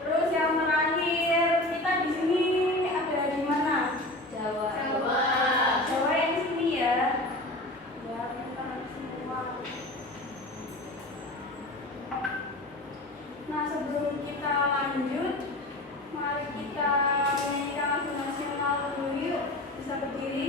Terus yang terakhir kita di sini ada di mana? Jawa. Jawa yang sini ya. Ya, kita semua. Nah, sebelum kita lanjut, mari kita menyanyikan lagu nasional dulu yuk. Bisa berdiri.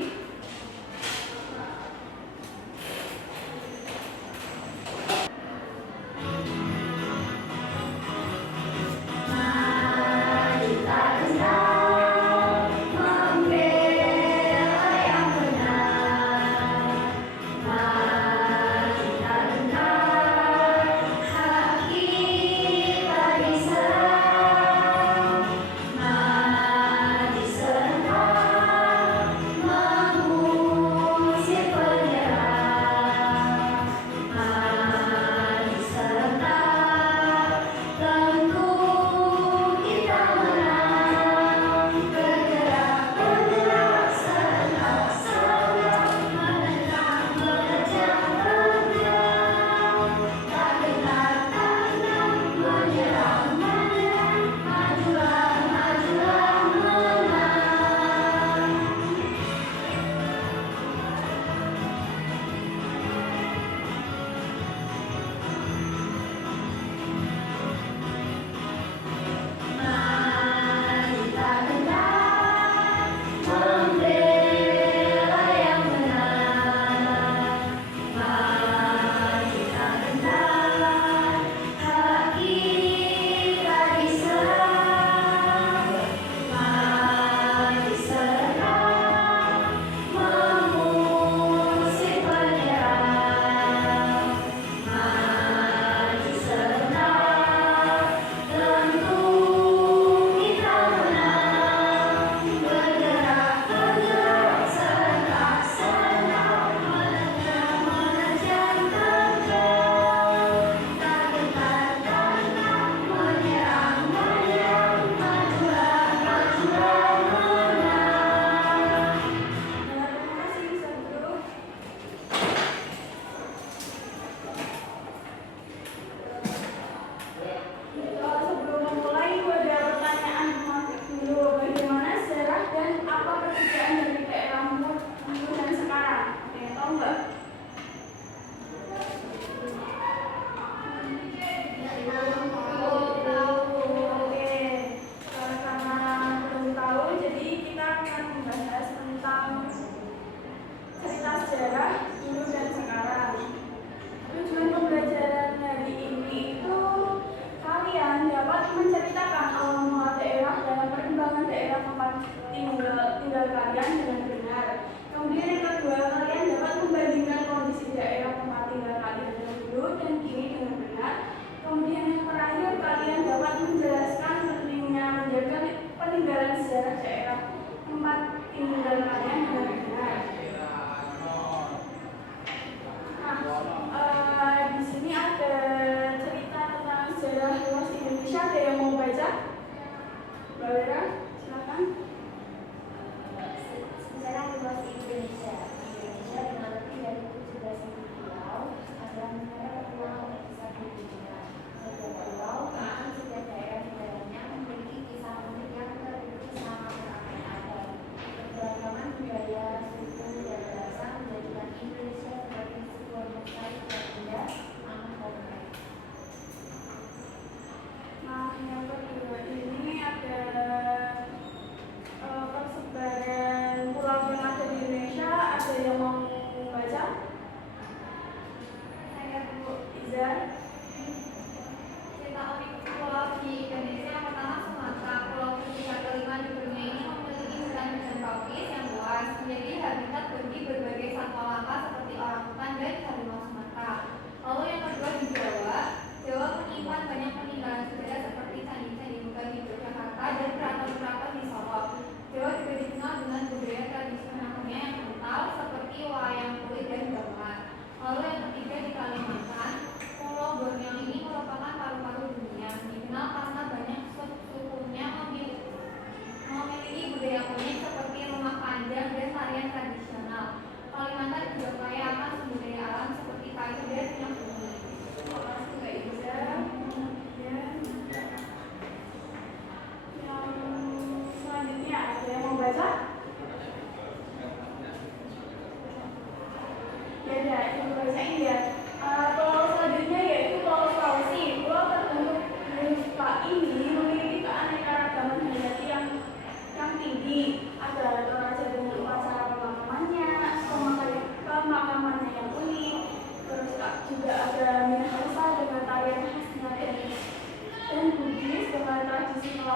Lalu yang ketiga di Kalimantan, Pulau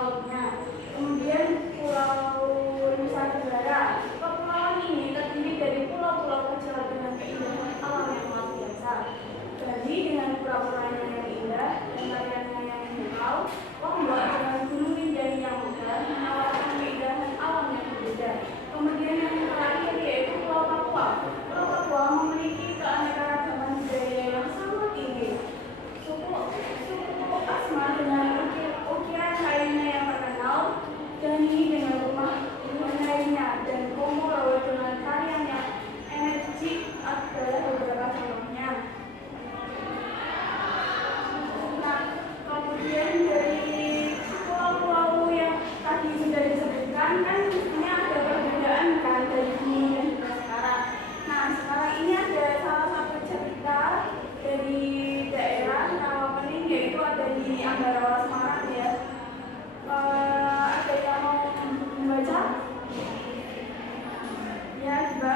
lautnya. Kemudian Pulau Nusa Tenggara. Kepulauan ini terdiri dari pulau-pulau kecil dengan keindahan alam yang luar biasa. Bali dengan pura-puranya yang indah dan tariannya yang memukau. Lombok dengan gunung rinjani yang megah menawarkan keindahan alam yang berbeda. Kemudian yang terakhir yaitu Pulau Papua. Pulau Papua memiliki keanekaragaman budaya yang sangat tinggi. Suku Asmat dengan ukiran kayunya yang terkenal, Dani dengan rumah lainnya, dan Komoro dengan tarian yang energik adalah beberapa contohnya. Nah, kemudian dari pulau-pulau yang tadi sudah disebutkan kan ini ada perbedaan kan dari dulu dan juga sekarang. Nah, sekarang ini ada salah satu cerita dari daerah Rawapening, yaitu ada di Ambarawa Semarang ya. Ada yang mau membaca? Ya, coba.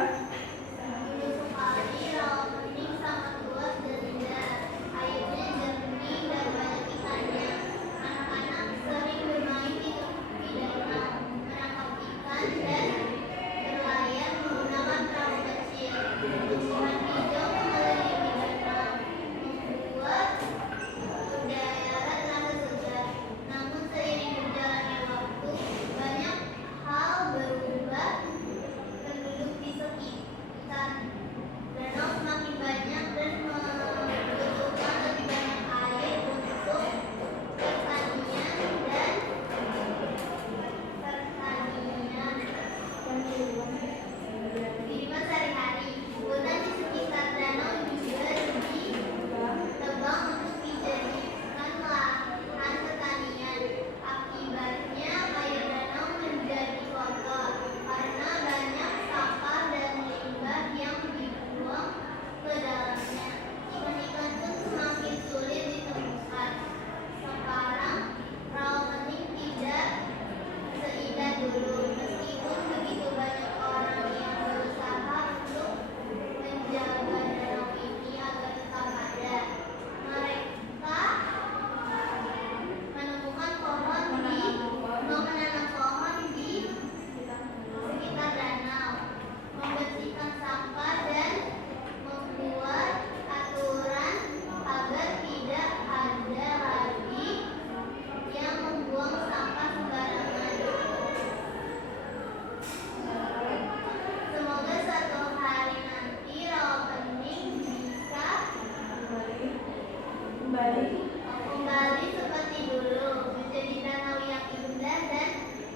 Kembali seperti dulu, menjadi danau yang indah dan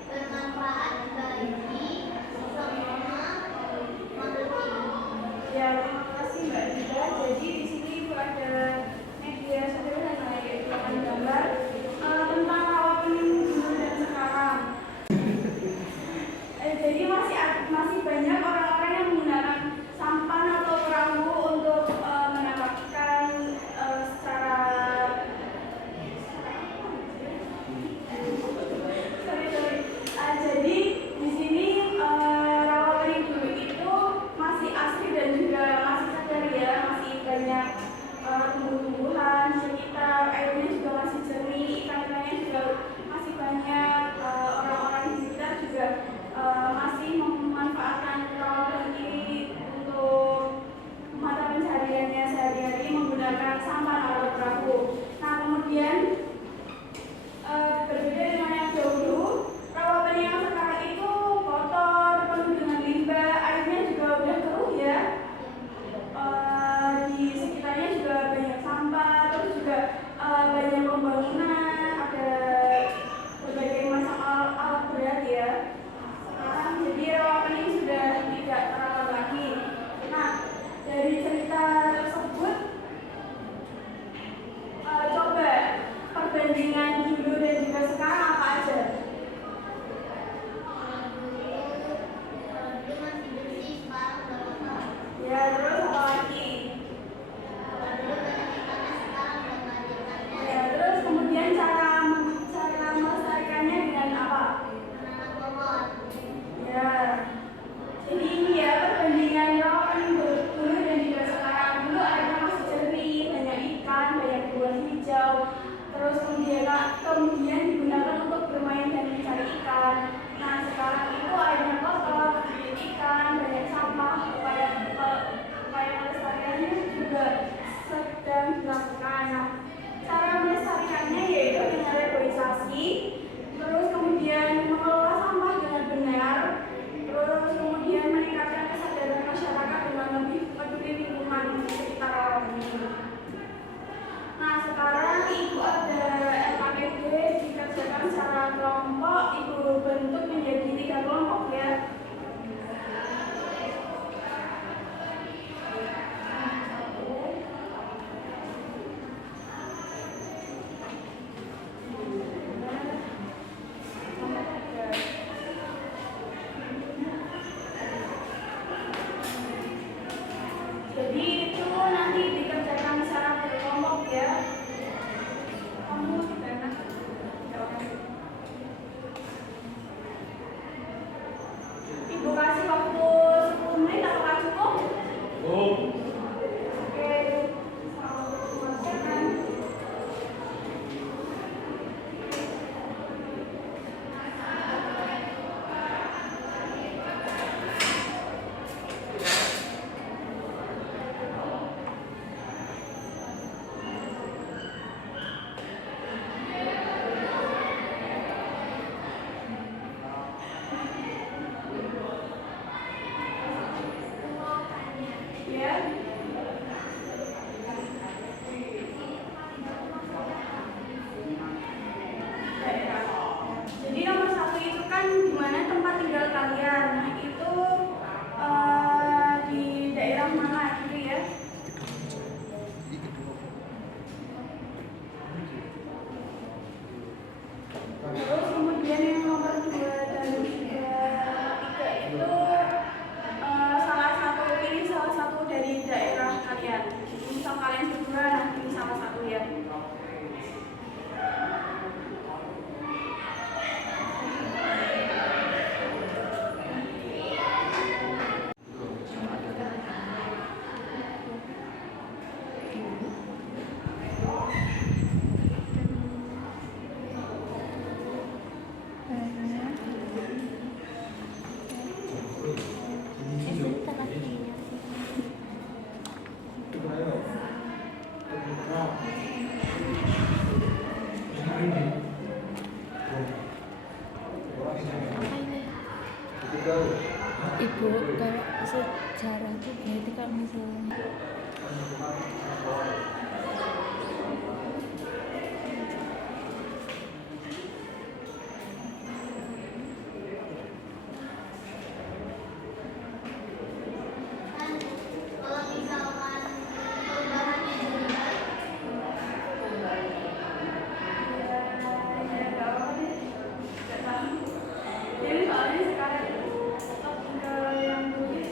bermanfaat bagi semua makhluk hidup. Ya, terima kasih Mbak Dita. Jadi di sini Ibu ada media sederhana yaitu akan gambar tentang Rawapening dulu dan sekarang. Jadi masih banyak orang-orang yang menggunakan sampan atau perahu untuk menangkap ikan secara jadi di sini Rawapening dulu itu masih asri dan juga masih segar ya, masih banyak tumbuh-tumbuhan di sekitar, airnya juga masih jernih, ikan-ikannya juga masih banyak, orang-orang di sekitar juga masih memanfaatkan Rawapening ini untuk mata pencahariannya sehari-hari menggunakan sampan atau perahu. Nah, kemudian berbeda dengan yang dahulu, Rawapening yang sekarang itu kotor, penuh dengan limbah, airnya juga udah keruh ya. Di sekitarnya juga banyak sampah, terus juga banyak pembangunan, ada berbagai macam alat berat ya. Sekarang jadi Rawapening sudah tidak terawat lagi. Nah, dari cerita tersebut coba perbandingan dulu dan juga sekarang apa aja? Dulu masih bersih, sekarang udah kotor. Ya, terus apa lagi? Dulu banyak ikannya, sekarang udah nggak ada ikannya. Ya, terus kemudian cara melestarikannya dengan apa? Menanam pohon. Ya, jadi ini ya perbandingan Rawapening dulu dan juga sekarang. Dulu airnya masih jernih, banyak ikan, banyak buah hijau. Terus kemudian digunakan untuk bermain juga sedang dilakukan. Nah, cara melestarikannya yaitu dengan reboisasi, terus kemudian mengelola sampah dengan benar, terus kemudian meningkatkan kesadaran masyarakat dengan lebih peduli lingkungan di sekitar orang ini. Nah, sekarang Ibu ada LKPD dikerjakan secara kelompok, Ibu bentuk menjadi 3 kelompok ya. Jadi itu nanti dikerjakan secara berkelompok ya. Kamu gimana? Ibu kasih waktu 10 menit, apakah cukup? Oke, selamat mengerjakan. Ya. Jadi nomor 1 itu kan gimana tempat tinggal kalian. Nah, itu di daerah mana gitu ya. Terus kemudian yang nomor 2 dan 3 itu pilih salah satu dari daerah kalian. Jadi misal kalian berdua, nah pilih salah satu ya. Ibu, kalau sejarah itu berarti kalau misalnya Jadi soalnya sekarang tinggal yang tulis.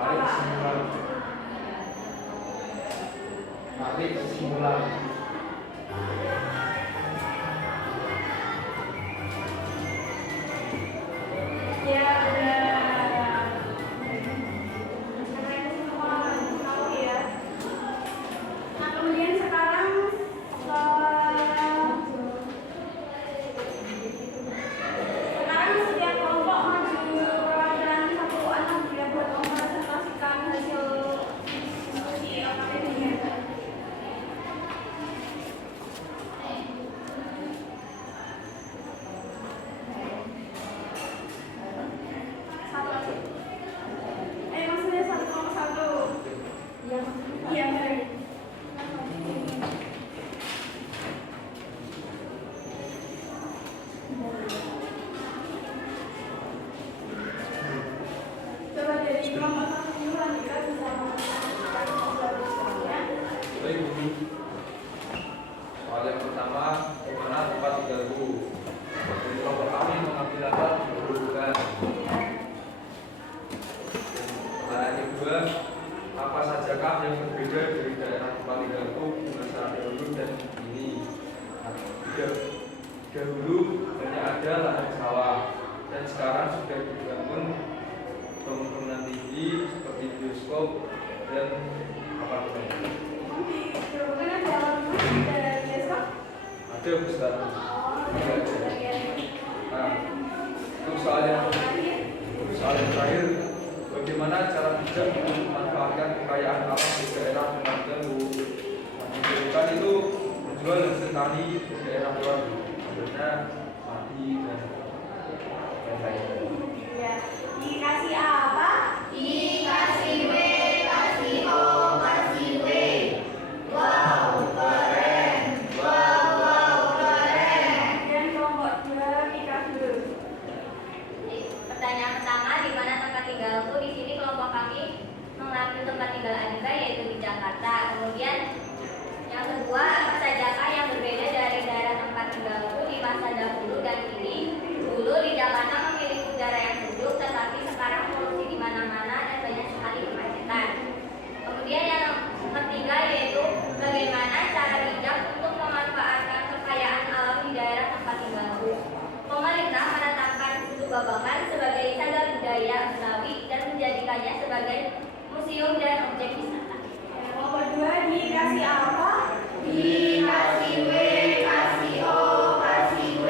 Tarik kesimpulan. Tarik kesimpulan. Ya, benar. Karena itu semua tahu ya. Nah, kemudian sekarang setiap kelompok maju perwakilan satu anak dia buat mempresentasikan hasil diskusi akademiknya. Satu aja. Maksudnya satu nomor satu. Iya, benar. Coba dari nomor satu dulu Andika bisa menjelaskan soalnya. Baik, Bu. Soal yang pertama, mana tempat tinggalku? Jadi kelompok kami mengambil apa? Bukan. Pertanyaan kedua, apa sajakah yang berbeda dari daerah tempat tinggalku di masa dahulu dan kini? Dahulu hanya ada lahan sawah dan sekarang sudah dibangun bangunan tinggi seperti bioskop dan apartemen. Jawabannya dalam dari besok. Ada besar. Nah, untuk soal yang terakhir, bagaimana cara bijak untuk memanfaatkan kekayaan alam di daerah tempat tinggalku? Bukan itu menjual hasil tani di daerah luar, sebenarnya padi dan lain-lain. Ya, dikasih apa? Dikasih W, kasih O, kasih W. Wow, keren. Wow, keren. Dan kelompok dua dikasih. Pertanyaan pertama, di mana tempat tinggalku? Di sini kelompok kami mengambil tempat tinggal Andika yaitu di Jakarta. Kemudian yang kedua, apa sajakah yang berbeda dari daerah tempat tinggalku di masa dahulu dan kini? Dulu di Jakarta memiliki udara yang sejuk, tetapi sekarang polusi di mana-mana dan banyak sekali kemacetan. Kemudian yang ketiga yaitu bagaimana cara bijak untuk memanfaatkan kekayaan alam di daerah tempat tinggalku. Pemerintah menetapkan Situ Babakan sebagai cagar budaya Betawi dan menjadikannya sebagai museum dan objek wisata. Kelompok dua dikasih apa? Dikasih W, kasih O, kasih W.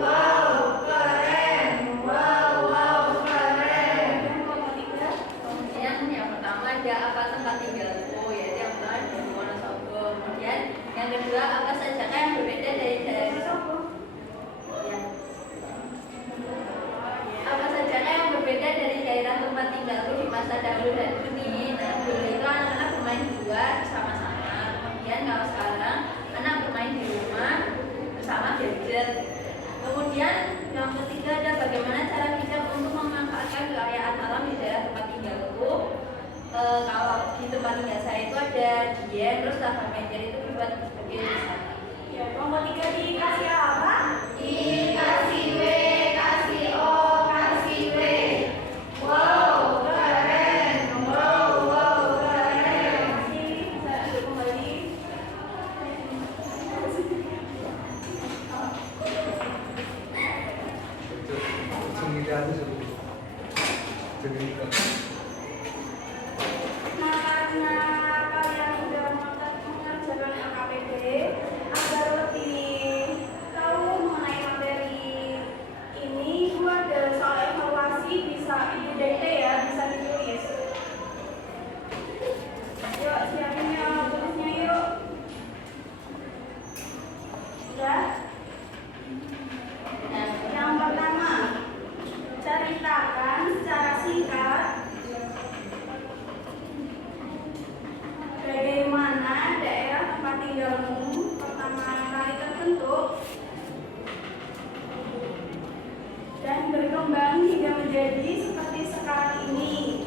Wow, keren. Wow, keren. Dan kelompok tiga. Kemudian yang pertama ada apa tempat tinggalku, yaitu yang pertama di Wonosobo. Kemudian yang kedua apa saja yang berbeda dari daerah apa saja yang berbeda dari daerah tempat tinggalku di masa dahulu dan kini. Nah, dulu itu anak-anak bermain di luar bersama-sama. Kemudian kalau sekarang anak bermain di rumah bersama gadget. Kemudian yang ketiga ada bagaimana cara bijak untuk memanfaatkan kekayaan alam di daerah tempat tinggalku. Kalau di tempat tinggal saya itu ada dieng, terus lahan meja itu dibuat sebagai wisata. Ya, kelompok tiga dikasih apa? Dikasih W, kasih O, kasih W. Wow, keren. Wow, keren. Bisa duduk kembali. Nah, karena kalian sudah mengerjakan LKPD, agar lebih tahu mengenai materi ini, gua ada soal evaluasi bisa ibu dikte ya, bisa ditulis. Yuk, siapin ya tulisnya yuk. Udah? Yang pertama, ceritakan secara singkat bagaimana daerah tempat tinggalmu pertama kali terbentuk dan berkembang hingga menjadi seperti sekarang ini.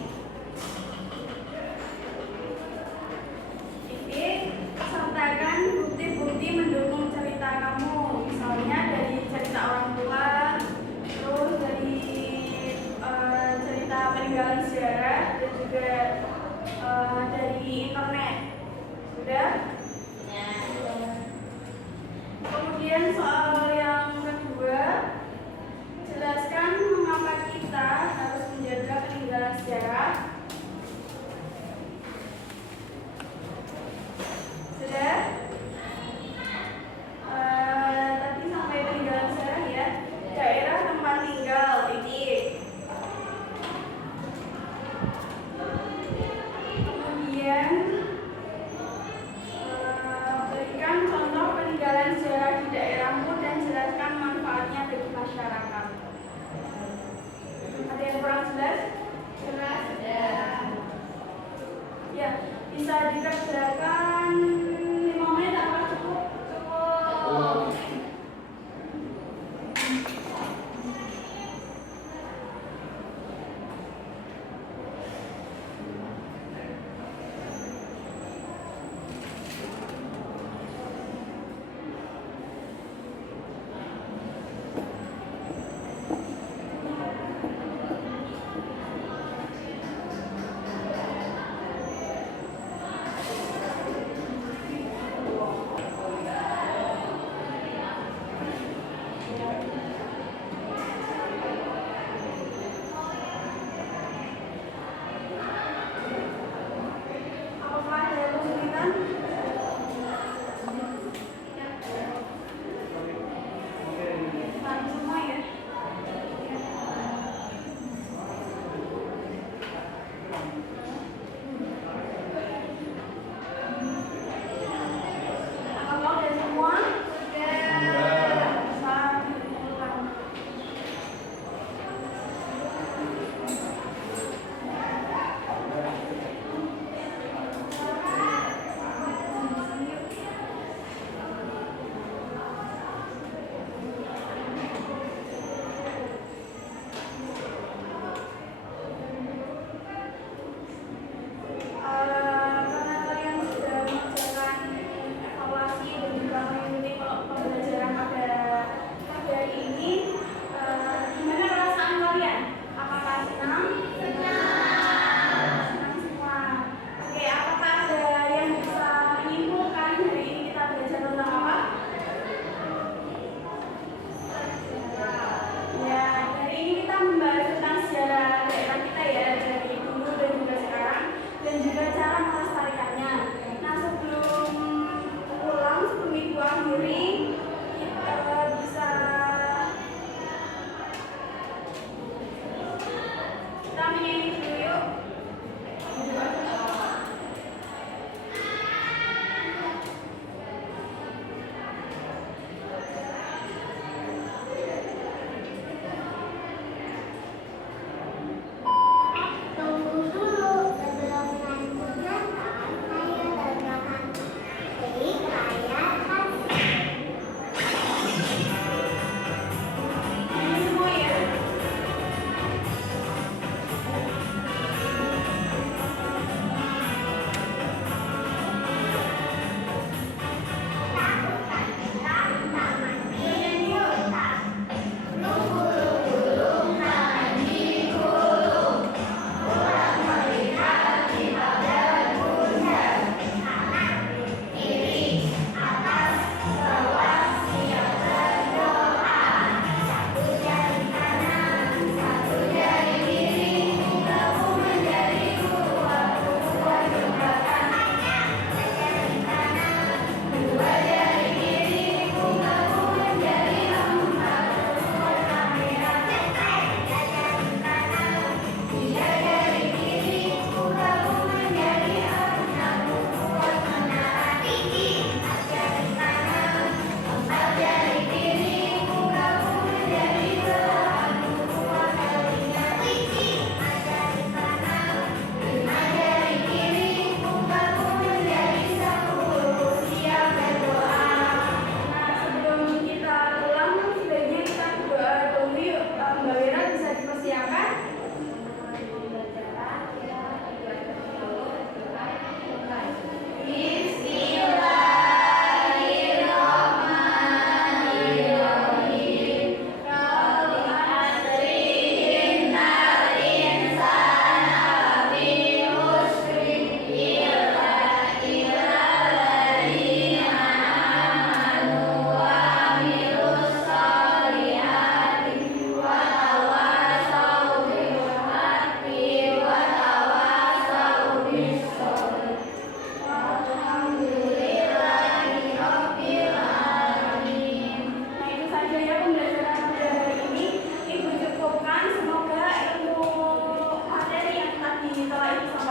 Titik, sertakan bukti-bukti mendukung cerita kamu, misalnya dari cerita orang tua, terus dari cerita peninggalan sejarah, dan juga dari internet. Sudah? Ya. Kemudian soal yang kedua, jelaskan mengapa kita harus menjaga peninggalan sejarah. Sudah? Tadi sampai peninggalan sejarah ya. Daerah tempat tinggal, titik. Kemudian berikan contoh peninggalan sejarah di daerahmu dan jelaskan manfaatnya bagi masyarakat. Ada yang kurang jelas? Jelas? Ya, bisa dikerjakan 5 menit apa cukup? Cukup. Apakah ada kesulitan? Paham semua ya? Apakah udah semua? Sudah. Salam diulang. Karena kalian sudah mengerjakan evaluasi dan juga mengikuti pembelajaran pada hari ini, gimana perasaan kalian? Apakah senang? Senang semua. Oke, apakah ada yang bisa menyimpulkan hari ini kita belajar tentang apa? Ya, hari ini kita membahas tentang sejarah daerah kita ya, dari dulu dan juga sekarang, dan juga cara melestarikannya. Nah, sebelum pulang, sebelum ibu akhiri, kita bisa kita menyanyi dulu yuk. Ibu aja nggak apa-apa. Tunggu dulu, sebelum melanjutkan saya bacakan trik layar kasih. Ini semua ya.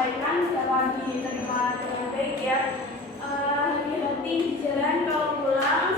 sampaikan dapat diterima dengan baik ya. Hati-hati di jalan kalau pulang.